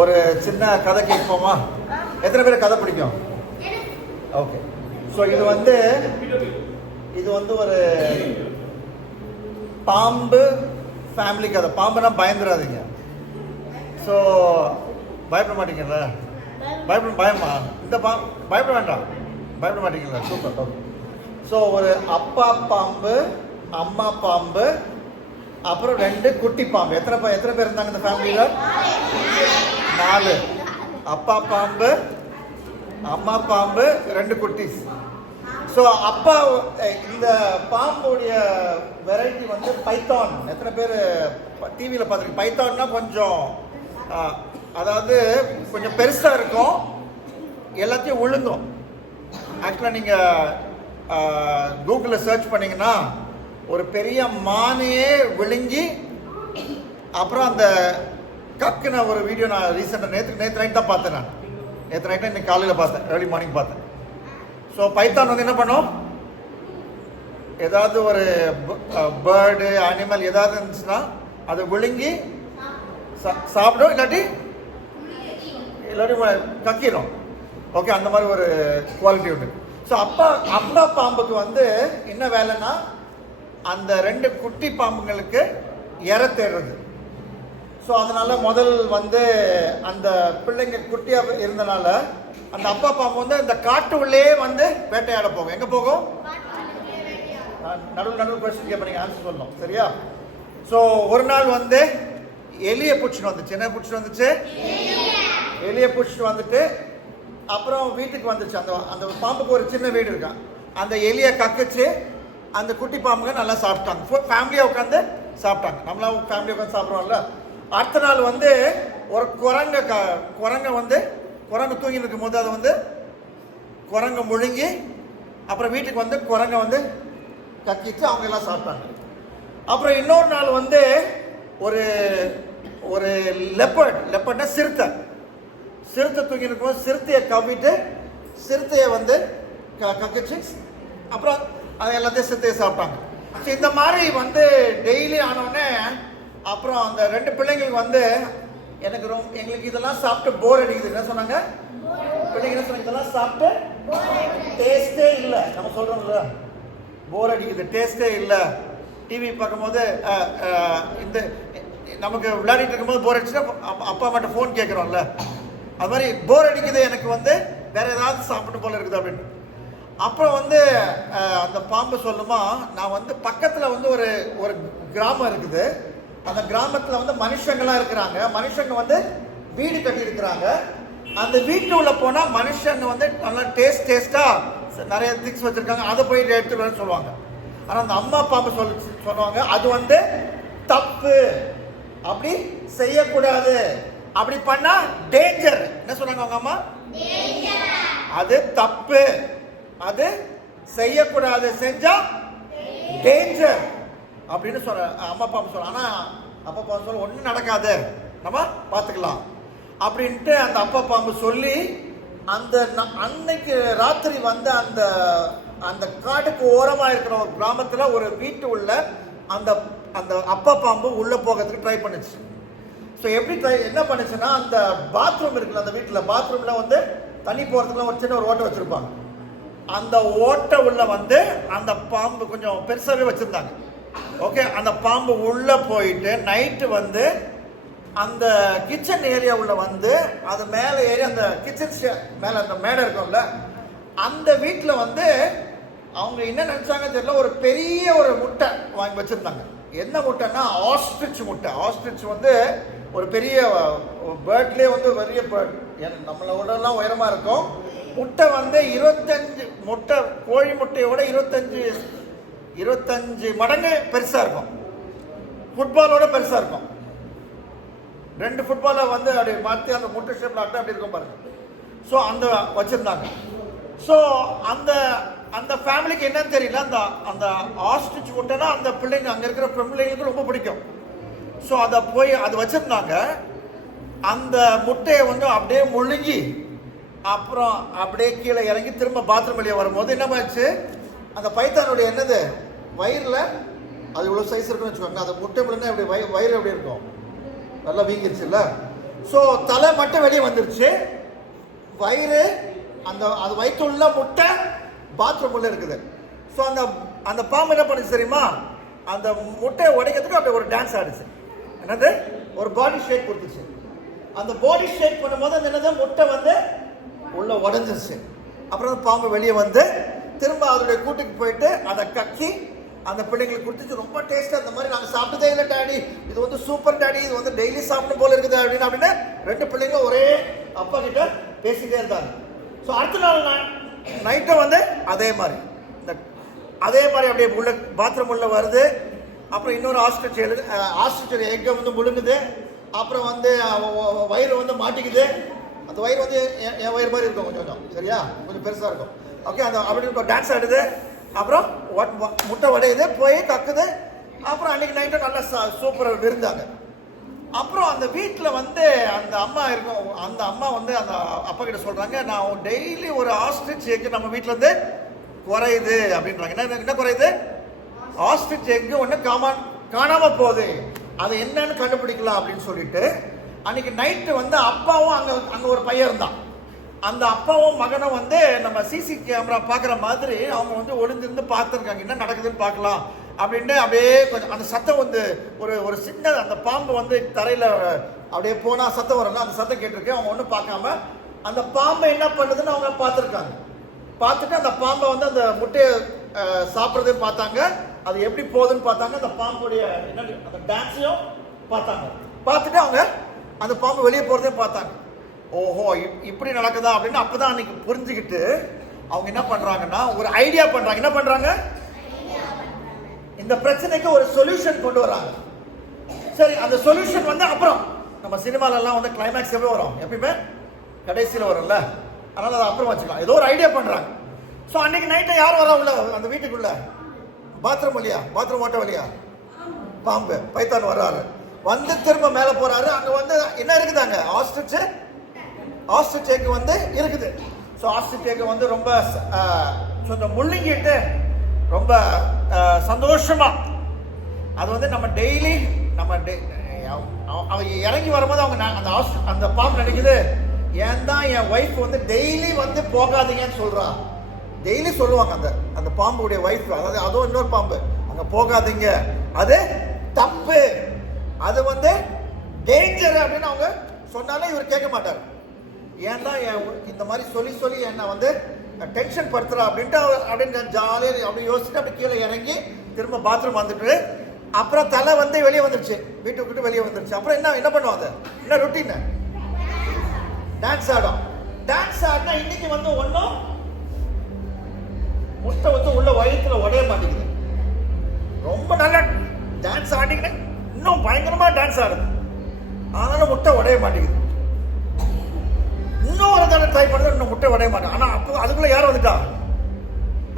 ஒரு சின்ன கதை கேட்போமா? எத்தனை பேர் கதை பிடிக்கும்? ஓகே. ஸோ இது வந்து ஒரு பாம்பு ஃபேமிலி கதை. பாம்புனா பயந்துடாதீங்க. ஸோ பயப்பட மாட்டீங்கல்ல? பயமா? இந்த பயப்பட வேண்டாம். பயப்பட மாட்டீங்களா? சூப்பர். ஓகே. ஸோ ஒரு அப்பா பாம்பு, அம்மா பாம்பு, அப்புறம் 2 குட்டி பாம்பு. எத்தனை பேர் இருந்தாங்க இந்த ஃபேமிலியில்? 4. அப்பா பாம்பு, அம்மா பாம்பு, 2 குட்டிஸ். ஸோ அப்பா இந்த பாம்புடைய வெரைட்டி வந்து பைத்தான். எத்தனை பேர் டிவியில் பார்த்துருக்கீங்க? பைத்தான்னா கொஞ்சம் அதாவது கொஞ்சம் பெருசாக இருக்கும், எல்லாத்தையும் விழுங்கும். ஆக்சுவலாக நீங்கள் கூகுளில் சர்ச் பண்ணிங்கன்னா ஒரு பெரிய மானையே விழுங்கி அப்புறம் அந்த கக்குன ஒரு வீடியோ நான் ரீசெண்டாக நேற்று நைட் தான் பார்த்தேன். நேற்று நைட்டாக இன்னைக்கு காலையில் பார்த்தேன், ஏர்லி மார்னிங் பார்த்தேன். ஸோ பைத்தான் வந்து என்ன பண்ணும், ஏதாவது ஒரு பேர்டு அனிமல் ஏதாவது இருந்துச்சுன்னா அதை விழுங்கி சாப்பிடும், இல்லாட்டி கக்கிடும். ஓகே, அந்த மாதிரி ஒரு குவாலிட்டி உண்டு. ஸோ அப்பா பாம்புக்கு வந்து என்ன வேலைன்னா அந்த 2 குட்டி பாம்புங்களுக்கு இற தேடுறது. ஸோ அதனால முதல் வந்து அந்த பிள்ளைங்க குட்டியாக இருந்தனால அந்த அப்பா பாம்பு வந்து இந்த காட்டு உள்ளே வந்து வேட்டையாட போகும். எங்கே போகும்? நடுவில் கொஸ்டின் கேட்ப, நீங்கள் ஆன்சர் சொல்லணும், சரியா? ஸோ ஒரு நாள் வந்து எலியை பிடிச்சிட்டு வந்துச்சு. என்ன பிடிச்சிட்டு வந்துச்சு? எலியை பிடிச்சிட்டு வந்துட்டு அப்புறம் வீட்டுக்கு வந்துச்சு. அந்த பாம்புக்கு ஒரு சின்ன வீடு இருக்கான். அந்த எலியை கக்குச்சு. அந்த குட்டி பாம்புங்க நல்லா சாப்பிட்டாங்க. ஃபேமிலியாக உட்காந்து சாப்பிட்டாங்க. நம்மளாம் ஃபேமிலியாக உட்காந்து சாப்பிட்றோம்ல. அடுத்த நாள் வந்து ஒரு குரங்கு தூங்கி இருக்கும் போது அதை வந்து குரங்கு முழுங்கி அப்புறம் வீட்டுக்கு வந்து குரங்கை வந்து கக்கிச்சு அவங்க எல்லாம் சாப்பிட்டாங்க. அப்புறம் இன்னொரு நாள் வந்து ஒரு லெப்பர்ட்னா சிறுத்தை தூங்கி இருக்கும்போது சிறுத்தையை கவ்விட்டு சிறுத்தையை வந்து கக்கிச்சு அப்புறம் அதை எல்லாத்தையும் சிறுத்தையை சாப்பிட்டாங்க. ஸோ இந்த மாதிரி வந்து டெய்லி ஆனோடனே அப்புறம் அந்த 2 பிள்ளைங்களுக்கு வந்து எங்களுக்கு இதெல்லாம் சாப்பிட்டு போர் அடிக்குது. என்ன சொன்னாங்க பிள்ளைங்க? என்ன சொன்னாங்க? இதெல்லாம் சாப்பிட்டு டேஸ்டே இல்லை. நம்ம சொல்றோம்ல, போர் அடிக்குது, டேஸ்டே இல்லை. டிவி பார்க்கும்போது இந்த நமக்கு விளையாடிட்டு இருக்கும்போது போர் அடிச்சுன்னா அப்பா அம்மாட்ட ஃபோன் கேட்குறோம்ல, அது மாதிரி போர் அடிக்குது, எனக்கு வந்து வேற ஏதாவது சாப்பிட்டு போல இருக்குது அப்படின்னு. அப்புறம் வந்து அந்த பாம்பு சொல்லுமா, நான் வந்து பக்கத்தில் வந்து ஒரு கிராமம் இருக்குது. அந்த கிராமத்தில் வந்து மனுஷங்களாம் இருக்கிறாங்க. மனுஷங்க வந்து வீடு கட்டி இருக்கிறாங்க. அந்த வீட்டுக்குள்ள போனால் மனுஷங்க வந்து நல்லா டேஸ்டாக நிறைய திங்ஸ் வச்சுருக்காங்க, அதை போய் எடுத்துட்டு சொல்லுவாங்க. ஆனால் அந்த அம்மா பாம்பு சொல்லுவாங்க, அது வந்து தப்பு, அப்படி செய்யக்கூடாது, அப்படி பண்ணா டேஞ்சர். என்ன சொன்னாங்க அவங்க அம்மா? அது தப்பு, அது செய்யக்கூடாது, செஞ்சா டேஞ்சர் அப்படின்னு சொல்ற அம்மா பாம்பு சொல்ல. ஆனா அப்பா பாம்பு சொல்ல ஒன்றும் நடக்காது, நம்ம பார்த்துக்கலாம் அப்படின்ட்டு அந்த அப்பா பாம்பு சொல்லி அந்த அன்னைக்கு ராத்திரி வந்து அந்த காட்டுக்கு ஓரமாக இருக்கிற ஒரு கிராமத்தில் ஒரு வீட்டு உள்ள அந்த அப்பா பாம்பு உள்ள போகிறதுக்கு ட்ரை பண்ணுச்சு. ஸோ எப்படி என்ன பண்ணுச்சுன்னா, அந்த பாத்ரூம் இருக்குல்ல, அந்த வீட்டில் பாத்ரூம்ல வந்து தண்ணி போகிறதுக்குலாம் ஒரு சின்ன ஒரு ஓட்டை வச்சுருப்பாங்க. அந்த ஓட்டை உள்ள வந்து அந்த பாம்பு கொஞ்சம் பெருசாகவே வச்சுருந்தாங்க. ஓகே, அந்த பாம்பு உள்ளே போயிட்டு நைட்டு வந்து அந்த கிச்சன் ஏரியா உள்ள வந்து அது மேலே ஏறி அந்த கிச்சன் மேலே அந்த மேடை இருக்கும்ல, அந்த வீட்டில் வந்து அவங்க என்ன நினச்சாங்க தெரியல, ஒரு பெரிய ஒரு முட்டை வாங்கி வச்சுருந்தாங்க. என்ன முட்டைன்னா ஆஸ்ட்ரிச் முட்டை. ஆஸ்ட்ரிச் வந்து ஒரு பெரிய பேர்ட்லேயே வந்து பெரிய பேர்ட், நம்மளோடலாம் உயரமாக இருக்கும். முட்டை வந்து 25 முட்டை, கோழி முட்டையோட 25 மடங்கு பெருசாக இருக்கும். ஃபுட்பாலோட பெருசாக இருக்கும். 2 ஃபுட்பாலை வந்து அப்படி மாற்றி அந்த முட்டை ஷேப்பில் அப்படி இருக்கும் பாருங்க. ஸோ அந்த வச்சுருந்தாங்க. ஸோ அந்த ஃபேமிலிக்கு என்னன்னு தெரியல, அந்த ஆஸ்ட்ரிச் முட்டைனா அந்த பிள்ளைங்க அங்கே இருக்கிற பிள்ளைங்களுக்கு ரொம்ப பிடிக்கும். ஸோ அது வச்சுருந்தாங்க. அந்த முட்டையை வந்து அப்படியே முழுங்கி அப்புறம் அப்படியே கீழே இறங்கி திரும்ப பாத்ரூம் வெளியே வரும்போது என்ன ஆச்சு, அந்த பைத்தானுடைய என்னது வயிறில் அது இவ்வளோ சைஸ் இருக்குன்னு வச்சுக்கோங்க. அந்த முட்டை முழுங்க அப்படி வயிறு எப்படி இருக்கும், நல்லா வீங்கிருச்சுல்ல. ஸோ தலை மட்டும் வெளியே வந்துருச்சு. வயிறு அது வயிற்றுள்ள முட்டை பாத்ரூம் உள்ள இருக்குது. ஸோ அந்த பாம்பு என்ன பண்ணுச்சு தெரியுமா, அந்த முட்டையை உடைக்கிறதுக்கு அப்படியே ஒரு டான்ஸ் ஆடிச்சு. என்னது, ஒரு பாடி ஷேக் கொடுத்துச்சு. அந்த பாடி ஷேக் பண்ணும்போது அந்த என்னது முட்டை வந்து உள்ள உடஞ்சிருச்சு. அப்புறம் பாம்பு வெளியே வந்து திரும்ப அதோடைய கூட்டுக்கு போயிட்டு அதை கக்கி அந்த பிள்ளைங்களுக்கு கொடுத்துச்சு. ரொம்ப டேஸ்ட்டாக, அந்த மாதிரி நாங்கள் சாப்பிட்டதே இல்லை டாடி, இது வந்து சூப்பர் டாடி, இது வந்து டெய்லி சாப்பிடும் போல இருக்குது அப்படின்னு ரெண்டு பிள்ளைங்க ஒரே அப்பா கிட்ட பேசிட்டே இருந்தாங்க. ஸோ அடுத்த நாள் நைட்டும் வந்து அதே மாதிரி அப்படியே உள்ள பாத்ரூம் உள்ள வருது. அப்புறம் இன்னொரு ஆஸ்ட்ரிச் எக்கை வந்து முழுங்குது. அப்புறம் வந்து வயிறு வந்து மாட்டிக்குது. அந்த வயிறு வந்து என் வயிறு மாதிரி இருக்கும், கொஞ்சம் சரியா, கொஞ்சம் பெருசாக இருக்கும். ஓகே, அந்த அப்படி டான்ஸ் ஆடுது. அப்புறம் முட்டை உடையுது, போய் கக்குது. அப்புறம் அன்னைக்கு நைட்டும் நல்லா சூப்பராக விருந்தாங்க. அப்புறம் அந்த வீட்டில் வந்து அந்த அம்மா இருக்கும். அந்த அம்மா வந்து அந்த அப்பா கிட்ட சொல்கிறாங்க, நான் டெய்லி ஒரு ஆஸ்ட்ரிச் எக்கு நம்ம வீட்டில் வந்து குறையுது அப்படின்றாங்க. என்ன குறையுது? ஆஸ்ட்ரிச் எக்கு ஒன்று காணாமல் போகுது, அது என்னன்னு கண்டுபிடிக்கலாம் அப்படின்னு சொல்லிட்டு அன்னைக்கு நைட்டு வந்து அப்பாவும் அங்கே ஒரு பையன் இருந்தான். அந்த அப்பாவும் மகனும் வந்து நம்ம சிசி கேமரா பார்க்குற மாதிரி அவங்க வந்து ஒளிஞ்சிருந்து பார்த்துருக்காங்க, என்ன நடக்குதுன்னு பார்க்கலாம் அப்படின்ட்டு. அப்படியே கொஞ்சம் அந்த சத்தம் வந்து ஒரு சின்ன அந்த பாம்பு வந்து தரையில் அப்படியே போனால் சத்தம் வரல, அந்த சத்தம் கேட்டிருக்கு. அவங்க ஒன்றும் பார்க்காம அந்த பாம்பை என்ன பண்ணுதுன்னு அவங்க பார்த்துருக்காங்க. பார்த்துட்டு அந்த பாம்பை வந்து அந்த முட்டையை சாப்பிட்றதையும் பார்த்தாங்க, அது எப்படி போகுதுன்னு பார்த்தாங்க, அந்த பாம்புடைய என்ன அந்த டான்ஸையும் பார்த்தாங்க. பார்த்துட்டு அவங்க அந்த பாம்பு வெளியே போகிறதையும் பார்த்தாங்க. ஓஹோ, இப்படி நடக்குதா அப்படின்னு அப்போதான் அன்னைக்கு புரிஞ்சுக்கிட்டு அவங்க என்ன பண்ணுறாங்கன்னா ஒரு ஐடியா பண்ணுறாங்க. என்ன பண்ணுறாங்க? இந்த பிரச்சனைக்கு ஒரு சொல்யூஷன் கொண்டு வராங்க. சரி, அந்த சொல்யூஷன் வந்து அப்புறம் நம்ம சினிமாலெல்லாம் வந்து கிளைமேக்ஸ் எப்படி வரும், எப்பயுமே கடைசியில் வரும்ல, அதனால் அதை அப்புறம் வச்சுக்கலாம். ஏதோ ஒரு ஐடியா பண்ணுறாங்க. ஸோ அன்னைக்கு நைட்டை யார் வரா உள்ள அந்த வீட்டுக்குள்ள, பாத்ரூம் வழியா, பாத்ரூம் ஓட்ட வழியா பாம்பு பைத்தான் வர்றாரு. வந்து திரும்ப மேலே போறாரு. அங்கே வந்து என்ன இருக்குது, அங்கே ஆஸ்ட்ரிச் எக் வந்து இருக்குது. ஸோ ஆஸ்ட்ரிச் எக் வந்து ரொம்ப முள்ளிங்கிட்டு ரொம்ப சந்தோஷமா அது வந்து நம்ம டெய்லி அவங்க இறங்கி வரும்போது அவங்க அந்த பாம்பு நினைக்குது, ஏன் தான் என் ஒய்ஃப் வந்து டெய்லி வந்து போகாதீங்கன்னு சொல்றா. டெய்லி சொல்லுவாங்க அந்த பாம்புடைய ஒய்ஃப், அதாவது அதுவும் இன்னொரு பாம்பு, அங்க போகாதீங்க, அது தப்பு, அது வந்து டேஞ்சர் அப்படின்னு அவங்க சொன்னாலே இவர் கேட்க மாட்டார். ஏன்னா இந்த மாதிரி சொல்லி என்னை வந்து டென்ஷன் படுத்துறா அப்படின்னு ஜாலியாக அப்படி யோசிச்சுட்டு அப்படி கீழே இறங்கி திரும்ப பாத்ரூம் வந்துட்டு அப்புறம் தலை வந்து வெளியே வந்துருச்சு, வீட்டுக்கு விட்டு வெளியே வந்துருச்சு. அப்புறம் என்ன பண்ணுவாங்க, என்ன ருட்டீன், டான்ஸ் ஆடும். டான்ஸ் ஆடினா இன்னைக்கு வந்து ஒன்றும் முட்டை வந்து உள்ள வயிற்றுல உடைய மாட்டேங்குது. ரொம்ப நல்லா டான்ஸ் ஆடிக்கிட்டு இன்னும் பயங்கரமா டான்ஸ் ஆடுது, ஆனாலும் முட்டை உடைய மாட்டேங்குது. இன்னும் ஒரு தடவை ட்ரை பண்ணுறது, இன்னும் முட்டை உடைய மாட்டேன். ஆனால் அப்போ அதுக்குள்ள யார் வந்துட்டா,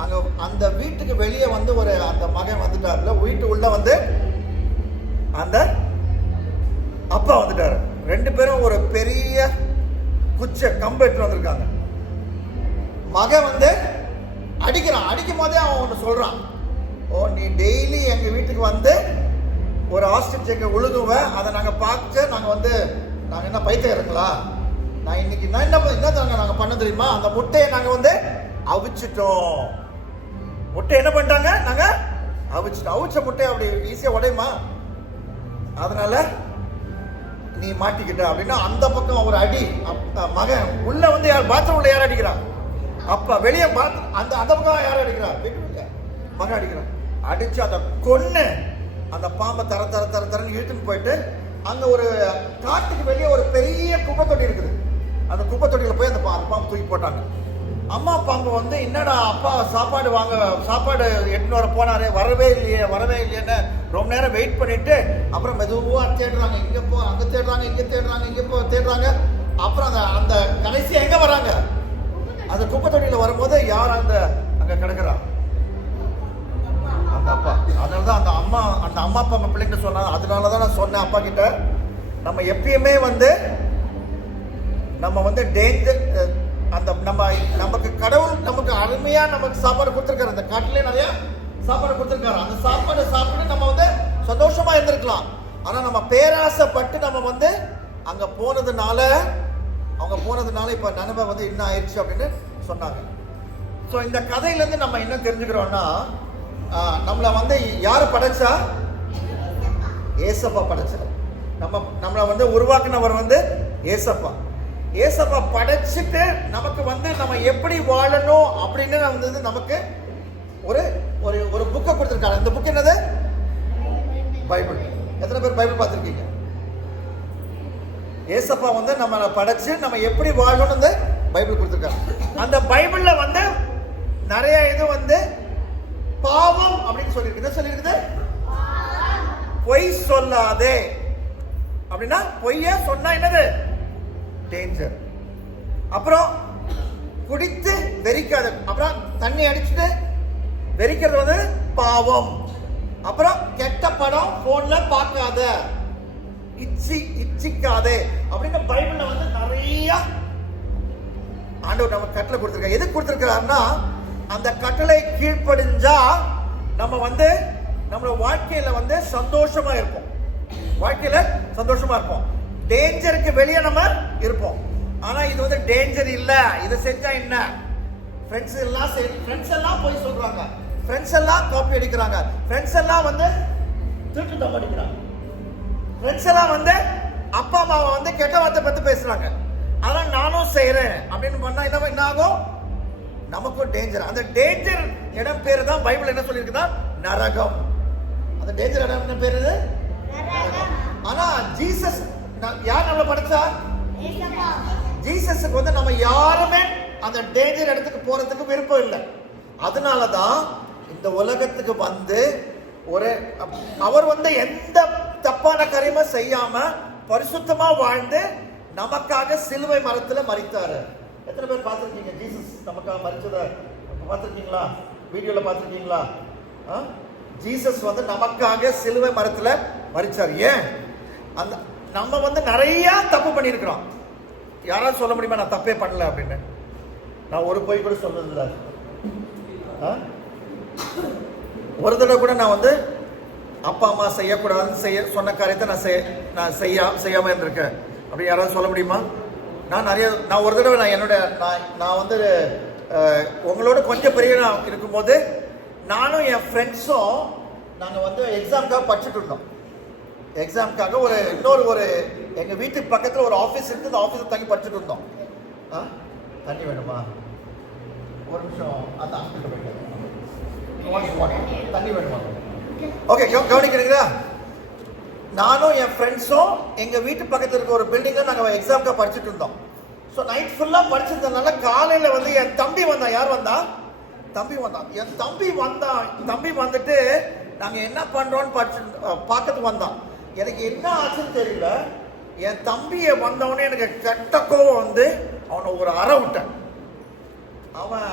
அங்கே அந்த வீட்டுக்கு வெளியே வந்து அந்த மகன் வந்துட்டார்ல, வீட்டு உள்ள வந்து அந்த அப்பா வந்துட்டாரு. ரெண்டு பேரும் ஒரு பெரிய குச்ச கம்பு எடுத்து வந்திருக்காங்க. மகன் வந்து அடிக்கிறான். அடிக்கும் போதே அவன் ஒன்று சொல்றான், ஓ நீ டெய்லி எங்க வீட்டுக்கு வந்து ஒரு ஆஸ்ட்ரிச் எக்கை உழுதுவேன், அதை நாங்கள் பார்த்து நாங்கள் என்ன பைத்தியங்களா, நான் இன்னைக்கு என்ன நாங்கள் பண்ண தெரியுமா, அந்த முட்டையை நாங்கள் வந்து அவிச்சிட்டோம். முட்டை என்ன பண்ணிட்டாங்க, நாங்கள் அவிச்சிட்டோம். அவிச்ச முட்டையை அப்படி ஈஸியாக உடையுமா, அதனால நீ மாட்டிக்கிட்ட அப்படின்னா அந்த பக்கம் ஒரு அடி. மகன் உள்ள வந்து பாத்ரூம் உள்ள யார் அடிக்கிறான், அப்பா வெளியே அந்த பக்கம் யார் அடிக்கிறான், வீட்டுக்குள்ள மகன் அடிக்கிறான். அடிச்சு அதை கொன்னு அந்த பாம்பை தரன்னு இழுத்துன்னு போயிட்டு அங்க ஒரு காட்டுக்கு வெளியே ஒரு பெரிய குப்பை தொட்டி இருக்குது. அந்த குப்பை தொட்டியில போய் அந்த பாம்பு தூக்கி போட்டாங்க. அம்மா பாம்பு வந்து என்னடா அப்பா சாப்பாடு எட்டுன்னு வர போனாரு, வரவே இல்லையேன்னு ரொம்ப நேரம் வெயிட் பண்ணிட்டு அப்புறம் மெதுவா தேடுறாங்க, அங்க தேடுறாங்க, இங்க தேடுறாங்க. அப்புறம் அந்த கடைசியா எங்க வராங்க, அந்த குப்பை தொட்டியில வரும்போது யார் அங்க கிடக்குறா, அந்த அப்பா. அதனாலதான் அந்த அம்மா அப்பா பிள்ளைங்க சொன்னாங்க. அதனாலதான் நான் சொன்னேன் அப்பா கிட்ட, நம்ம எப்பயுமே நம்ம டேஞ்சர், நமக்கு கடவுள் நமக்கு அருமையா நமக்கு சாப்பாடு கொடுத்துருக்காரு. அந்த காட்டிலே நிறைய சாப்பாடு கொடுத்துருக்காரு. அந்த சாப்பாடு சாப்பிட்டு நம்ம சந்தோஷமா இருந்திருக்கலாம். ஆனா நம்ம பேராசைப்பட்டு நம்ம அங்க போனதுனால இப்ப நனவை வந்து என்ன ஆயிடுச்சு அப்படின்னு சொன்னாங்க. ஸோ இந்த கதையில இருந்து நம்ம என்ன தெரிஞ்சுக்கிறோம்னா, நம்மளை வந்து யாரு படைச்சா? ஏசப்பா படைச்சார். நம்மளை வந்து உருவாக்குனவர் வந்து ஏசப்பா படைச்சிட்டு நமக்கு வந்து நம்ம எப்படி வாழணும் அப்படின்னு வந்து நமக்கு ஒரு ஒரு புக்கை கொடுத்துருக்காங்க. இந்த புக் என்னது? பைபிள். எத்தனை பேர் பைபிள் பார்த்துருக்கீங்க? ஏசப்பா வந்து நம்மளை படைச்சு நம்ம எப்படி வாழணும்னு பைபிள் கொடுத்துருக்காங்க. அந்த பைபிள்ல வந்து நிறைய இது வந்து பாவம் அப்படின்னு சொல்லியிருக்கு. என்ன சொல்லியிருக்குது? பொய் சொல்லாதே அப்படின்னா, பொய்ய சொன்னா என்னது? டேஞ்சர். அப்புறம் குடித்து வெறிக்காத, அப்புறம் தண்ணி அடிச்சுட்டு வெறிக்கிறது வந்து பாவம். அப்புறம் கெட்ட படம் போன்ல பார்க்காத, இச்சிக்காதே அப்படின்னு பைபிள்ல வந்து நிறைய ஆண்டவர் நமக்கு கட்டளை கொடுத்திருக்காரு. எது கொடுத்திருக்காருன்னா, அந்த கட்டளை கீழ்ப்படிஞ்சா நம்ம வந்து நம்மளோட வாழ்க்கையில வந்து சந்தோஷமா இருப்போம். டேஞ்சருக்கு வெளியே நம்ம இருப்போம். ஆனா இது வந்து டேஞ்சர் இல்ல. இதை செஞ்சா என்ன? ஃப்ரெண்ட்ஸ் எல்லாம் போய் சொல்றாங்க, ஃப்ரெண்ட்ஸ் எல்லாம் காப்பி அடிக்கிறாங்க, ஃப்ரெண்ட்ஸ் எல்லாம் வந்து திருட்டு தம் அடிக்கிறாங்க, ஃப்ரெண்ட்ஸ் எல்லாம் வந்து அப்பா அம்மாவை வந்து கெட்ட வார்த்தை பத்தி பேசுறாங்க. அதெல்லாம் நானும் செய்யறேன் அப்படின்னு பண்ணா என்ன ஆகும்? நமக்கும் டேஞ்சர். அந்த டேஞ்சர் இடம் பேரு தான் பைபிள் என்ன சொல்லியிருக்குன்னா நரகம். அந்த டேஞ்சர் இடம் என்ன பேரு? ஆனா ஜீசஸ் யார் நம்மளை படைச்சா? ஜீசஸுக்கு வந்து நம்ம யாருமே அந்த டேஞ்சர் இடத்துக்கு போறதுக்கு விருப்பம் இல்லை. அதனாலதான் இந்த உலகத்துக்கு வந்து அவர் வந்து எந்த தப்பான காரியமும் செய்யாம பரிசுத்தமா வாழ்ந்து நமக்காக சிலுவை மரத்துல மரித்தாரு. எத்தனை பேர் பார்த்திருக்கீங்க ஜீசஸ் நமக்காக மரிச்சத? பார்த்திருக்கீங்களா? வீடியோல பார்த்திருக்கீங்களா? ஜீசஸ் வந்து நமக்காக சிலுவை மரத்துல மரிச்சார். ஏன்? அந்த நம்ம வந்து நிறைய தப்பு பண்ணியிருக்கிறோம். யாராவது சொல்ல முடியுமா நான் தப்பே பண்ணல அப்படின்னு? நான் ஒரு பொய் கூட சொல்றதில்ல. ஒரு தடவை கூட நான் வந்து அப்பா அம்மா செய்யக்கூடாதுன்னு சொன்ன காரியத்தை நான் செய்யாம இருந்திருக்கேன் அப்படி யாராவது சொல்ல முடியுமா? நான் ஒரு தடவை நான் வந்து உங்களோட கொஞ்சம் பெரிய இருக்கும்போது நானும் என் ஃப்ரெண்ட்ஸும் நாங்கள் வந்து எக்ஸாமுக்காக படிச்சுட்டு இருந்தோம். எக்ஸாமுக்காக இன்னொரு எங்கள் வீட்டுக்கு பக்கத்தில் ஒரு ஆஃபீஸ் இருக்குது. அந்த ஆஃபீஸில் தங்கி படிச்சுட்டு இருந்தோம். தண்ணி வேணுமா? ஒரு நிமிஷம். அந்த ஆஃபீஸில் போயிட்டு தண்ணி வேணுமா? ஓகே, கவனிக்கிறீங்களா? நானும் என் ஃப்ரெண்ட்ஸும் எங்கள் வீட்டு பக்கத்தில் இருக்க ஒரு பில்டிங்கில் நாங்கள் எக்ஸாமுக்காக படிச்சுட்டு இருந்தோம். ஸோ நைட் ஃபுல்லாக படிச்சிருந்ததுனால காலையில் வந்து என் தம்பி வந்தான். யார் வந்தா? என் தம்பி வந்துட்டு நாங்கள் என்ன பண்ணுறோன்னு பார்க்கறதுக்கு வந்தான். எனக்கு என்ன ஆச்சுன்னு தெரியல. என் தம்பியை வந்தவொடனே எனக்கு கெட்ட கோவம் வந்து அவனை ஒரு அறை விட்டேன். அவன்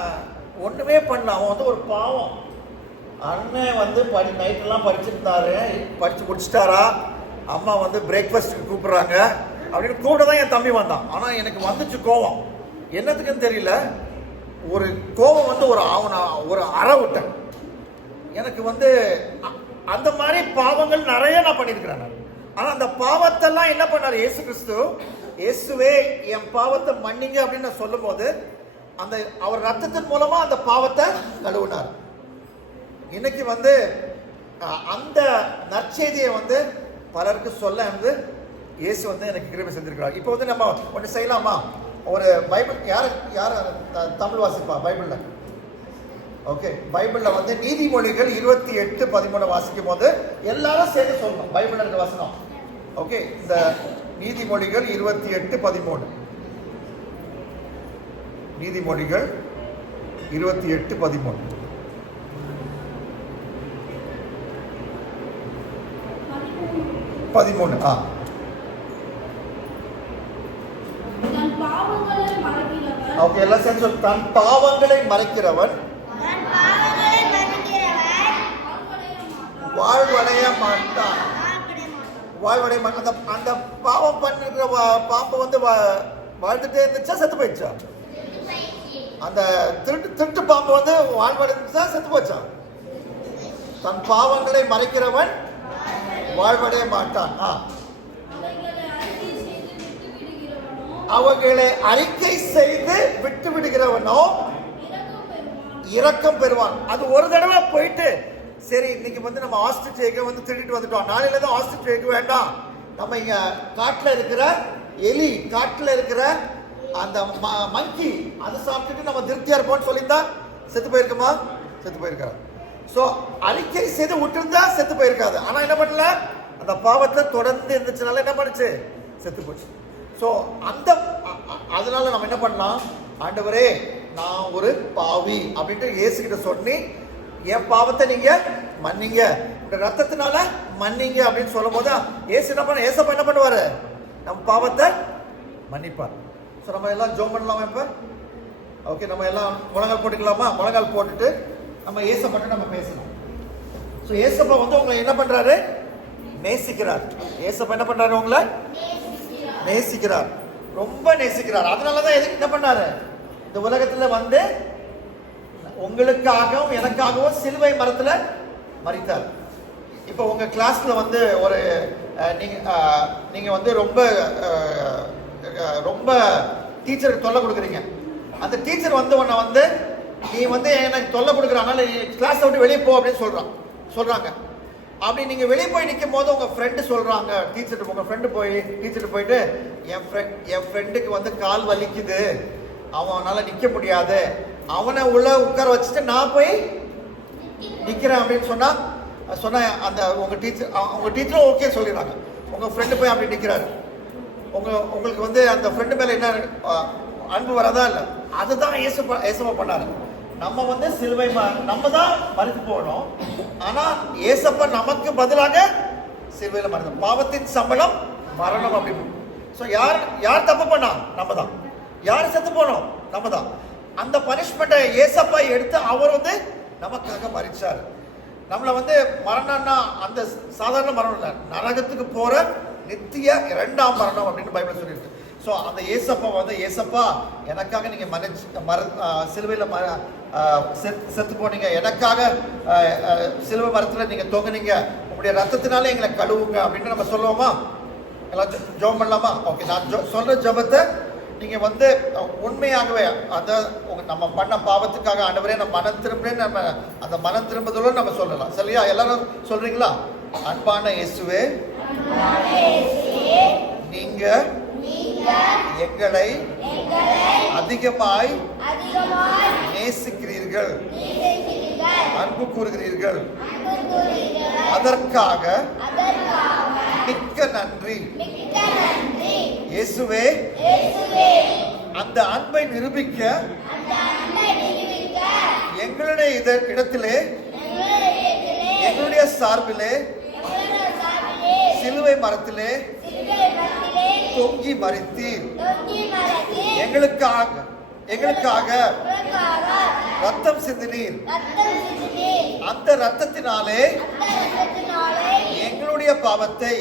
ஒன்றுமே பண்ணல. அவன் வந்து ஒரு பாவம். அண்ணன் வந்து நைட்டெல்லாம் படிச்சிருந்தாரு, படித்து முடிச்சிட்டாரா, அம்மா வந்து பிரேக்ஃபாஸ்ட்டுக்கு கூப்பிட்றாங்க அப்படின்னு கூட தான் என் தம்பி வந்தான். ஆனால் எனக்கு வந்துச்சு கோவம். என்னத்துக்குன்னு தெரியல. ஒரு கோவம் வந்து அவனை ஒரு அறை விட்டேன். எனக்கு வந்து அந்த மாதிரி பாவங்கள் நிறைய நான் பண்ணியிருக்கிறேன். ஆனால் அந்த பாவத்தெல்லாம் என்ன பண்ணார் இயேசு கிறிஸ்து? இயேசுவே என் பாவத்தை மன்னிங்க அப்படின்னு நான் சொல்லும் போது அவர் ரத்தத்தின் மூலமா அந்த பாவத்தை கழுவினார். இன்னைக்கு வந்து அந்த நற்செய்தியை வந்து பலருக்கு சொல்ல வந்து இயேசு வந்து எனக்கு கிருபை செஞ்சிருக்கிறார். இப்போ வந்து நம்ம ஒன்று செய்யலாமா? ஒரு பைபிள் யார் தமிழ் வாசிப்பா பைபிள்ல? ஓகே, பைபிள்ல வந்து நீதிமொழிகள் 28:13 வாசிக்கும் போது எல்லாரும் சேர்த்து சொல்லணும் பைபிள்ல இருக்க வசனம். ஓகே, இந்த நீதிமொழிகள் 28:13. நீதிமொழிகள் 28:13. ஓகே, எல்லாம் சேர்ந்து சொல்லு. தன் பாவங்களை மறைக்கிறவன் வாழ்வடைய மாட்டான். அந்த பாவம் பண்ணிருக்கிற பாம்பு வந்து வாழ்ந்துட்டே இருந்துச்சா செத்து போயிடுச்சா? அந்த திருட்டு பாம்பு வந்து வாழ்வடைந்துச்சா செத்து போச்சா? தன் பாவங்களை மறைக்கிறவன் வாழ்வடைய மாட்டான். அவர்களை அறிக்கை செய்து விட்டு விடுகிறவனோ இரக்கம் பெறுவான். அது ஒரு தடவை போயிட்டு சரி இன்னைக்கு வந்து நம்ம ஆஸ்ட்ரிச் எக்கை வந்து திருடிட்டு வந்துட்டோம், நாளையில தான் ஆஸ்ட்ரிச் எக் வேண்டாம், நம்ம இங்க காட்டுல இருக்கிற எலி, காட்டுல இருக்கிற அந்த மங்கி அதை சாப்பிட்டுட்டு நம்ம திருப்தியா இருப்போம்னு சொல்லியிருந்தா செத்து போயிருக்குமா? செத்து போயிருக்காரு. சோ அறிக்கை செய்து விட்டுருந்தா செத்து போயிருக்காது. ஆனா என்ன பண்ணல, அந்த பாவத்தை தொடர்ந்து இருந்துச்சுனால என்ன பண்ணுச்சு? செத்து போச்சு. சோ அந்த அதனால நம்ம என்ன பண்ணலாம், ஆண்டவரே நான் ஒரு பாவி அப்படின்ட்டு இயேசு கிட்ட சொல்லி என் பாவத்தை நீங்க மன்னிங்க, இந்த ரத்தத்தினால மன்னிங்க அப்படின்னு சொல்லும் போது இயேசு என்ன பண்ண, ஏசப்பா என்ன பண்ணுவாரு? நம்ம பாவத்தை மன்னிப்பார். ஸோ நம்ம எல்லாம் ஜோம் பண்ணலாமா இப்போ? ஓகே, நம்ம எல்லாம் முழங்கால் போட்டுக்கலாமா? முழங்கால் போட்டுட்டு நம்ம ஏசப்பட்டு நம்ம பேசலாம். ஸோ ஏசப்பா வந்து உங்களை என்ன பண்றாரு? நேசிக்கிறார். ஏசப்பா என்ன பண்றாரு? உங்களை நேசிக்கிறார், ரொம்ப நேசிக்கிறார். அதனாலதான் எதுக்கு என்ன பண்ணாரு? இந்த உலகத்துல வந்து உங்களுக்காகவும் எனக்காகவும் சிலுவை மரத்துல மரித்தார். இப்போ உங்க கிளாஸ்ல வந்து ஒரு நீங்க வந்து ரொம்ப ரொம்ப டீச்சருக்கு தொல்லை கொடுக்குறீங்க. அந்த டீச்சர் வந்து உன்னை வந்து நீ வந்து எனக்கு தொல்லை கொடுக்குறனால கிளாஸை விட்டு வெளியே போ அப்படின்னு சொல்றாங்க. அப்படி நீங்க வெளியே போய் நிற்கும் போது உங்க ஃப்ரெண்டு சொல்றாங்க டீச்சர்ட்டு, உங்க ஃப்ரெண்டு போய் டீச்சர்ட்டு போயிட்டு என் ஃப்ரெண்டுக்கு வந்து கால் வலிக்குது, அவனால நிற்க முடியாது, அவனை உள்ள உட்கார வச்சுட்டு நான் போய் நிற்கிறேன் அப்படின்னு சொன்னா அந்த உங்க டீச்சரும் ஓகே சொல்லிடுறாங்க. உங்க ஃப்ரெண்டு போய் அப்படி நிற்கிறாரு. உங்களுக்கு வந்து அந்த ஃப்ரெண்டு மேல என்ன அன்பு வரதா இல்லை? அதுதான் ஏசப்பா பண்ணாரு. நம்ம வந்து சிலுவை நம்ம தான் மறித்து போகணும், ஆனா ஏசப்பா நமக்கு பதிலாக சிலுவையில மரணம். பாவத்தின் சம்பளம் மரணம் அப்படின்னு. ஸோ யார் தப்பு பண்ணா? நம்ம தான். யார் செத்து போனோம்? நம்ம தான். அந்த பனிஷ்மெண்ட்டை ஏசப்பா எடுத்து அவர் வந்து நமக்காக மறிச்சார். நம்மளை வந்து மரணம்னா அந்த சாதாரண மரணம் இல்லை, நரகத்துக்கு போற நித்திய 2ஆம் மரணம் அப்படின்னு பைபிள் சொல்லியிருக்கு. ஸோ அந்த ஏசப்பா வந்து ஏசப்பா எனக்காக நீங்க சிலுவையில் செத்து போனீங்க, எனக்காக சிலுவை மரத்தில் நீங்க தொங்குனீங்க, உங்களுடைய ரத்தத்தினால எங்களை கழுவுங்க அப்படின்னு நம்ம சொல்லுவோமா? எல்லாம் ஜெபம் பண்ணலாமா? ஓகே, நான் சொல்ற ஜெபத்தை நீங்க வந்து உண்மையாகவே அந்த நம்ம பண்ண பாவத்துக்காக ஆண்டவரே நம்ம மனம் திரும்புறேன்னு நம்ம அந்த மனம் திரும்புதலோடு நம்ம சொல்லலாம். சரியா? எல்லாரும் சொல்றீங்களா? அன்பான இயேசுவே, நீங்க எங்களை அதிகமாய் நேசிக்கிறீர்கள், அன்பு கூறுகிறீர்கள், அதற்காக மிக்க நன்றி. இயேசுவே, அந்த அன்பை நிரூபிக்க எங்களுடைய இடத்திலே, எங்களுடைய சார்பிலே சிலுவை மரத்திலே தொங்கி மரித்தீர். எங்களுக்காக ரத்தம் சிந்தினீர். அந்த ரத்தத்தினாலே எங்களுடைய பாவத்தை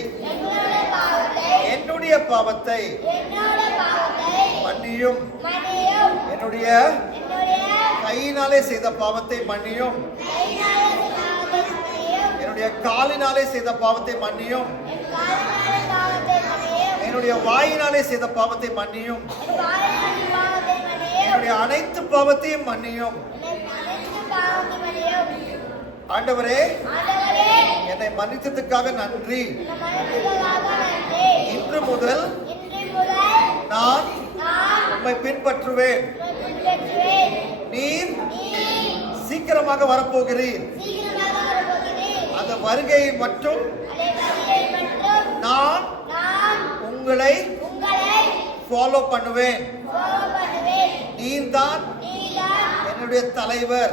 மன்னியும். என்னுடைய கையினாலே செய்த பாவத்தை மன்னியும். என்னுடைய காலினாலே செய்த பாவத்தை மன்னியும். என்னுடைய வாயினாலே செய்த பாவத்தை மன்னியும். என்னுடைய அனைத்து பாவத்தையும் மன்னியும். ஆண்டவரே, என்னை மன்னித்ததுக்காக நன்றி. இன்று முதல் நான் உம்மை பின்பற்றுவேன். நீர் சீக்கிரமாக வரப்போகிறீர். அந்த வருகையை மட்டும் நான் உங்களை ஃபாலோ பண்ணுவேன். நீர்தான் என்னுடைய தலைவர்,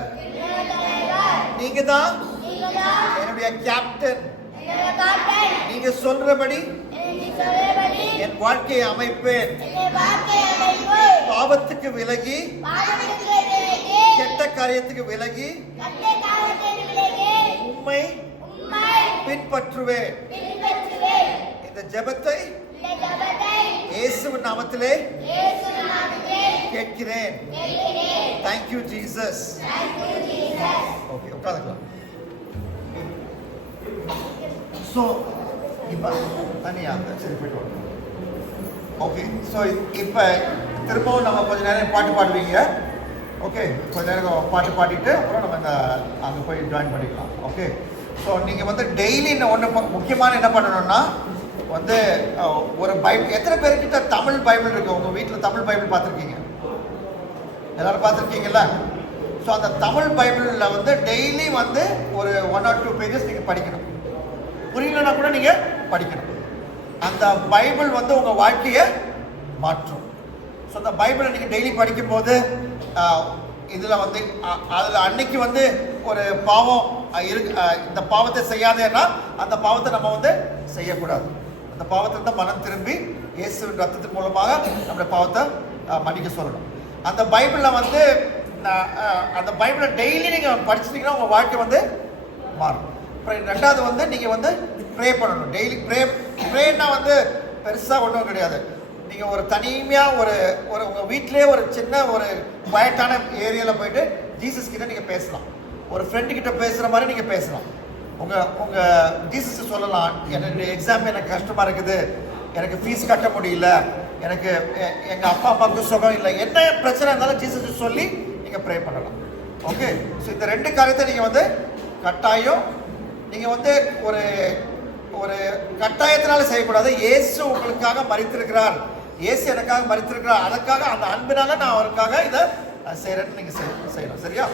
நீங்க தான் என்னுடைய கேப்டன். நீங்க சொல்றபடி என் வாழ்க்கையை அமைப்பேன். பாவத்துக்கு விலகி, கெட்ட காரியத்துக்கு விலகி உம்மை பின்பற்றுவேன். இந்த ஜெபத்தை இயேசுவின் நாமத்திலே கேட்கிறேன். Thank you Jesus. ஓகே, உட்கார்ந்துக்கலாம். ஸோ இப்போ தனியாக சரி போயிட்டு ஓகே. ஸோ இப்போ திரும்பவும் நம்ம கொஞ்ச நேரம் பாட்டு பாடுவீங்க. ஓகே, கொஞ்ச நேரம் பாட்டு பாடிட்டு அப்புறம் நம்ம இந்த அங்கே போய் ஜாயின் பண்ணிக்கலாம். ஓகே. ஸோ நீங்கள் வந்து டெய்லி ஒன்று முக்கியமான என்ன பண்ணணும்னா வந்து ஒரு பைபிள், எத்தனை பேர்கிட்ட தமிழ் பைபிள் இருக்குது? உங்கள் வீட்டில் தமிழ் பைபிள் பார்த்துருக்கீங்க? எல்லோரும் பார்த்துருக்கீங்களா? ஸோ அந்த தமிழ் பைபிளில் வந்து டெய்லி வந்து ஒரு 1 or 2 pages நீங்கள் படிக்கணும். புரியலன்னா கூட நீங்கள் படிக்கணும். அந்த பைபிள் வந்து உங்கள் வாழ்க்கையை மாற்றும். ஸோ அந்த பைபிளை நீங்கள் டெய்லி படிக்கும்போது இதில் வந்து அதில் அன்னைக்கு வந்து ஒரு பாவம் இருக்கு, இந்த பாவத்தை செய்யாதேன்னா அந்த பாவத்தை நம்ம வந்து செய்யக்கூடாது. அந்த பாவத்தை தான் மனம் திரும்பி இயேசுவின் ரத்தத்தின் மூலமாக நம்முடைய பாவத்தை மன்னிக்க சொல்லணும். அந்த பைபிளில் வந்து அந்த பைபிளை டெய்லி நீங்கள் படிச்சிட்டிங்கன்னா உங்கள் வாழ்க்கை வந்து மாறும். அப்புறம் ரெண்டாவது வந்து நீங்கள் வந்து ப்ரே பண்ணணும். டெய்லி ப்ரேன்னா வந்து பெருசாக ஒன்றும் கிடையாது. நீங்கள் ஒரு தனிமையாக ஒரு உங்கள் வீட்டிலே ஒரு சின்ன ஒரு குவைட்டான ஏரியாவில் போயிட்டு ஜீசஸ் கிட்ட நீங்கள் பேசலாம். ஒரு ஃப்ரெண்டு கிட்ட பேசுகிற மாதிரி நீங்கள் பேசலாம். உங்கள் ஜீசஸ் சொல்லலாம், என்னுடைய எக்ஸாம் எனக்கு கஷ்டமாக இருக்குது, எனக்கு ஃபீஸ் கட்ட முடியல, எனக்கு எங்கள் அப்பா அம்மாவுக்கு சுகம் இல்லை, என்ன பிரச்சனை இருந்தாலும் ஜீசஸ் சொல்லி நீங்கள் ப்ரே பண்ணலாம். ஓகே. ஸோ இந்த 2 காரியத்தை நீங்கள் வந்து கட்டாயம் நீங்கள் வந்து ஒரு ஒரு கட்டாயத்தினால செய்யக்கூடாது. இயேசு உங்களுக்காக மரித்திருக்கிறார், இயேசு எனக்காக மரித்திருக்கிறார், அதுக்காக அந்த அன்பினால நான் அவருக்காக இதை செய்கிறேன்னு நீங்கள் செய்யணும். சரியா?